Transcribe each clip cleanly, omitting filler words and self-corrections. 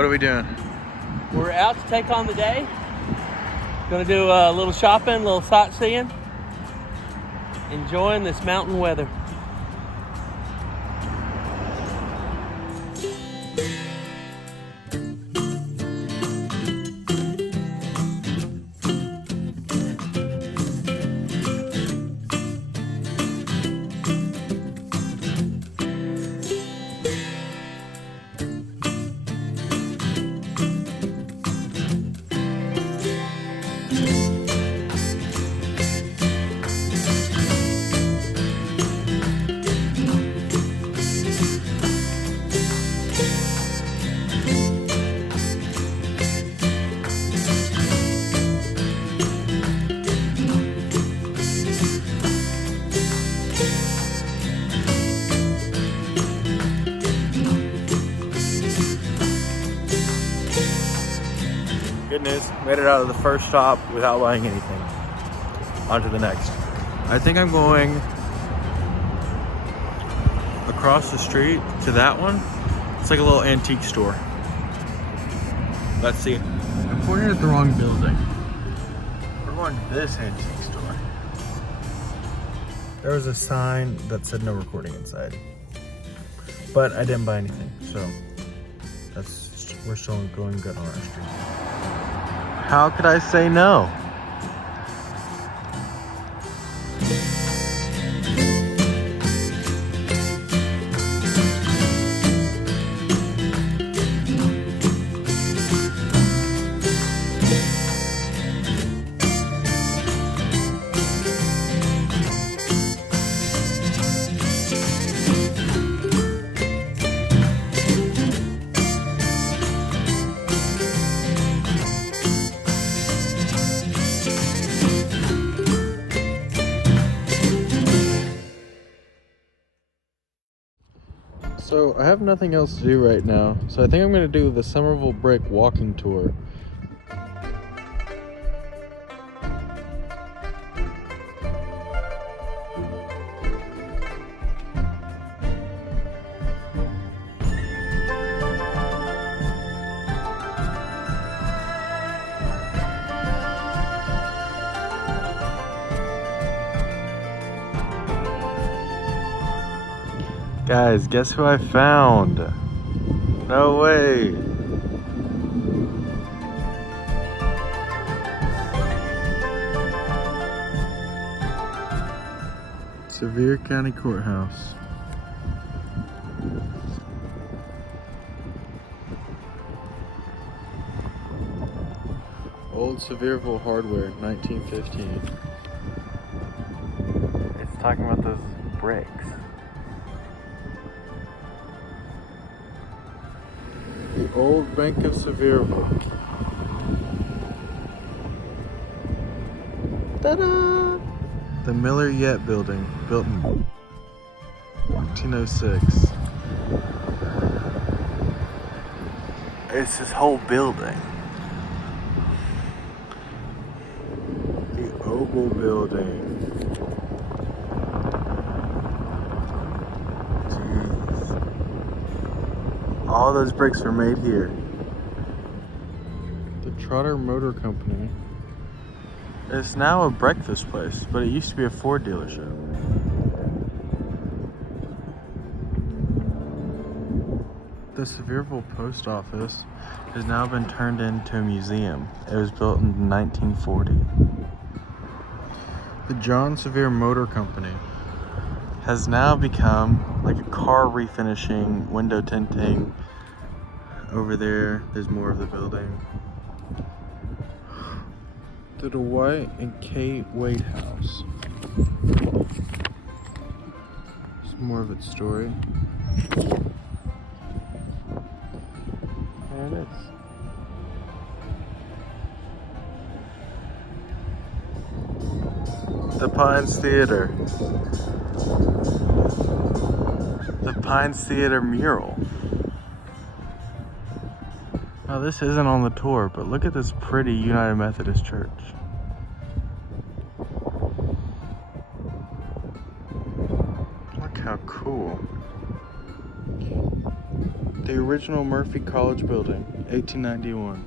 What are we doing? We're out to take on the day. Gonna do a little shopping, a little sightseeing. Enjoying this mountain weather. Good news, made it out of the first stop without buying anything. On to the next. I think I'm going across the street to that one. It's like a little antique store. Let's see. I'm pointing at the wrong building. We're going to this antique store. There was a sign that said no recording inside. But I didn't buy anything, so we're still going good on our street. How could I say no? So I have nothing else to do right now, so I think I'm going to do the Somerville Brick walking tour. Guys, guess who I found? No way. Sevier County Courthouse. Old Sevierville hardware, 1915. It's talking about those bricks. The old Bank of Sevierville. Ta-da! The Miller Yett building, built in 1906. It's this whole building. The Ogle building. All those bricks were made here. The Trotter Motor Company. It's now a breakfast place, but it used to be a Ford dealership. The Sevierville Post Office has now been turned into a museum. It was built in 1940. The John Sevier Motor Company has now become like a car refinishing, window tinting. Over there's more of the building. The Dwight and Kate Wade House. Some more of its story. There it is. The Pines Theater. The Pines Theater mural. Now this isn't on the tour, but look at this pretty United Methodist Church. Look how cool. The original Murphy College building, 1891.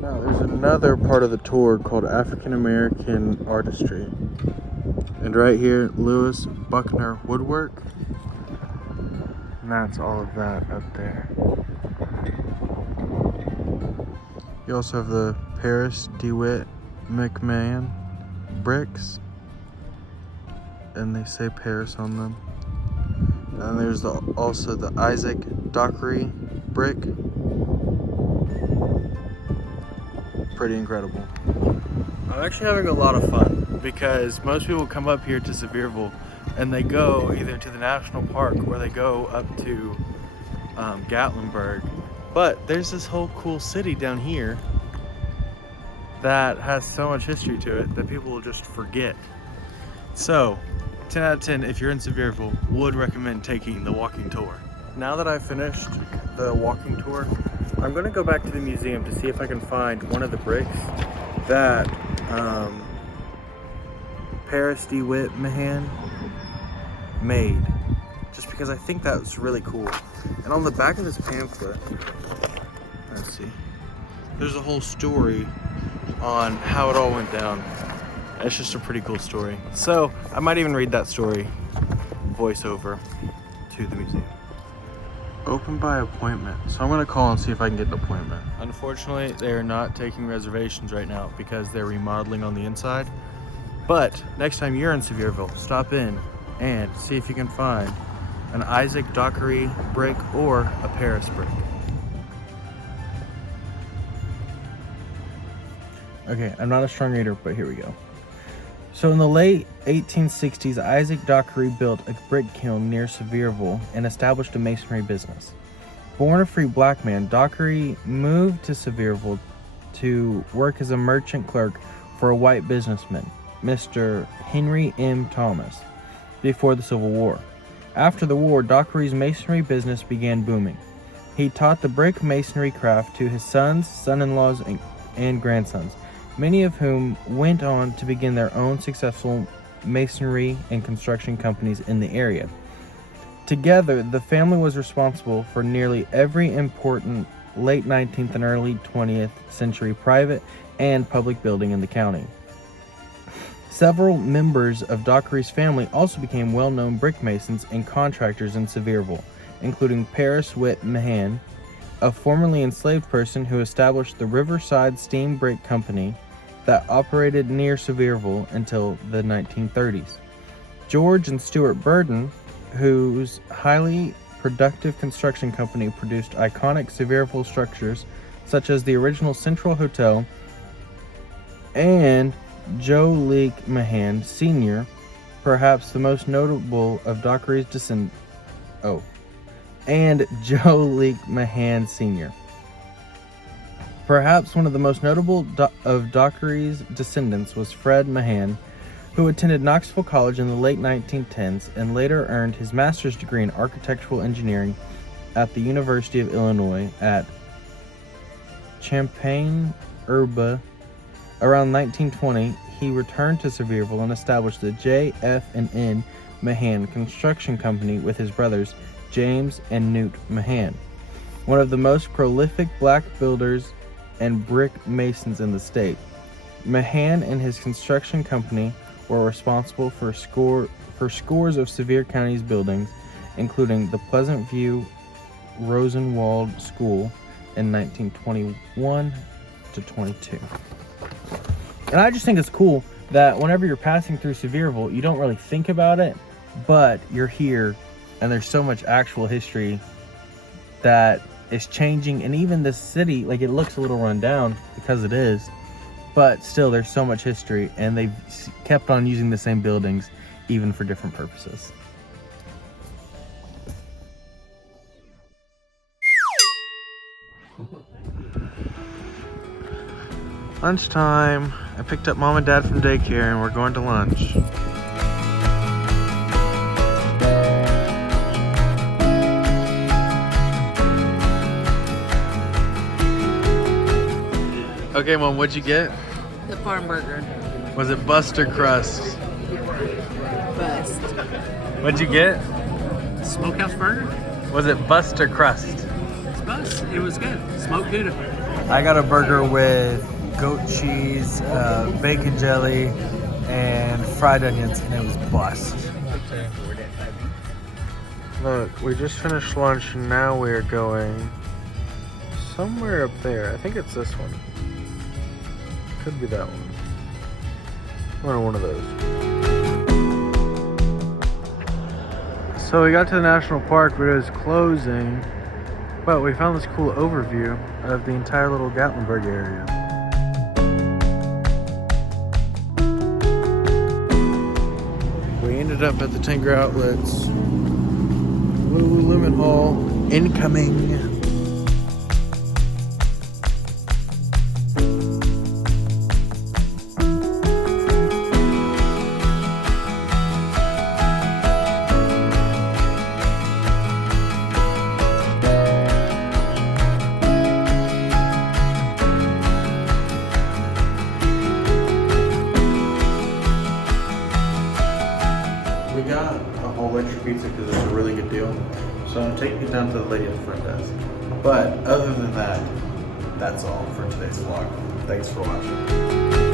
Now there's another part of the tour called African American Artistry. And right here, Lewis Buckner Woodwork. And that's all of that up there. You also have the Paris DeWitt McMahon bricks. And they say Paris on them. And there's also the Isaac Dockery brick. Pretty incredible. I'm actually having a lot of fun because most people come up here to Sevierville and they go either to the national park or they go up to Gatlinburg. But there's this whole cool city down here that has so much history to it that people will just forget. So 10 out of 10, if you're in Sevierville, would recommend taking the walking tour. Now that I've finished the walking tour, I'm gonna go back to the museum to see if I can find one of the bricks that Paris DeWitt Mahan made. Just because I think that was really cool. And on the back of this pamphlet, let's see, there's a whole story on how it all went down. It's just a pretty cool story. So I might even read that story voiceover to the museum. Open by appointment. So I'm gonna call and see if I can get an appointment. Unfortunately, they are not taking reservations right now because they're remodeling on the inside. But next time you're in Sevierville, stop in and see if you can find an Isaac Dockery brick or a Paris brick. Okay, I'm not a strong reader, but here we go. So in the late 1860s, Isaac Dockery built a brick kiln near Sevierville and established a masonry business. Born a free black man, Dockery moved to Sevierville to work as a merchant clerk for a white businessman, Mr. Henry M. Thomas, before the Civil War. After the war, Dockery's masonry business began booming. He taught the brick masonry craft to his sons, son-in-laws, and grandsons, many of whom went on to begin their own successful masonry and construction companies in the area. Together, the family was responsible for nearly every important late 19th and early 20th century private and public building in the county. Several members of Dockery's family also became well-known brick masons and contractors in Sevierville, including Paris Whit Mahan, a formerly enslaved person who established the Riverside Steam Brick Company that operated near Sevierville until the 1930s. George and Stuart Burden, whose highly productive construction company produced iconic Sevierville structures such as the original Central Hotel, and Joe Leake Mahan Sr., perhaps the most notable of Dockery's descendants. And Joe Leake Mahan Sr. Perhaps one of the most notable of Dockery's descendants was Fred Mahan, who attended Knoxville College in the late 1910s and later earned his master's degree in architectural engineering at the University of Illinois at Champaign-Urbana. Around 1920, he returned to Sevierville and established the J.F.N. Mahan Construction Company with his brothers James and Newt Mahan, one of the most prolific black builders and brick masons in the state. Mahan and his construction company were responsible for scores of Sevier County's buildings, including the Pleasant View Rosenwald School in 1921 to 22. And I just think it's cool that whenever you're passing through Sevierville, you don't really think about it, but you're here and there's so much actual history that is changing. And even this city, like, it looks a little run down because it is, but still there's so much history and they've kept on using the same buildings even for different purposes. Lunchtime. I picked up mom and dad from daycare and we're going to lunch. Okay, Mom, what'd you get? The farm burger. Was it bust or crust? Bust. What'd you get? Smokehouse burger? Was it bust or crust? It's bus. It was good. Smoked Gouda. I got a burger with goat cheese, bacon jelly, and fried onions, and it was bust. Look, we just finished lunch, and now we are going somewhere up there. I think it's this one. Could be that one. Or one of those. So we got to the national park, but it was closing. But we found this cool overview of the entire little Gatlinburg area. We ended up at the Tanger Outlets. Lululemon Hall incoming. We got a whole extra pizza because it's a really good deal. So I'm taking it down to the lady at the front desk. But other than that, that's all for today's vlog. Thanks for watching.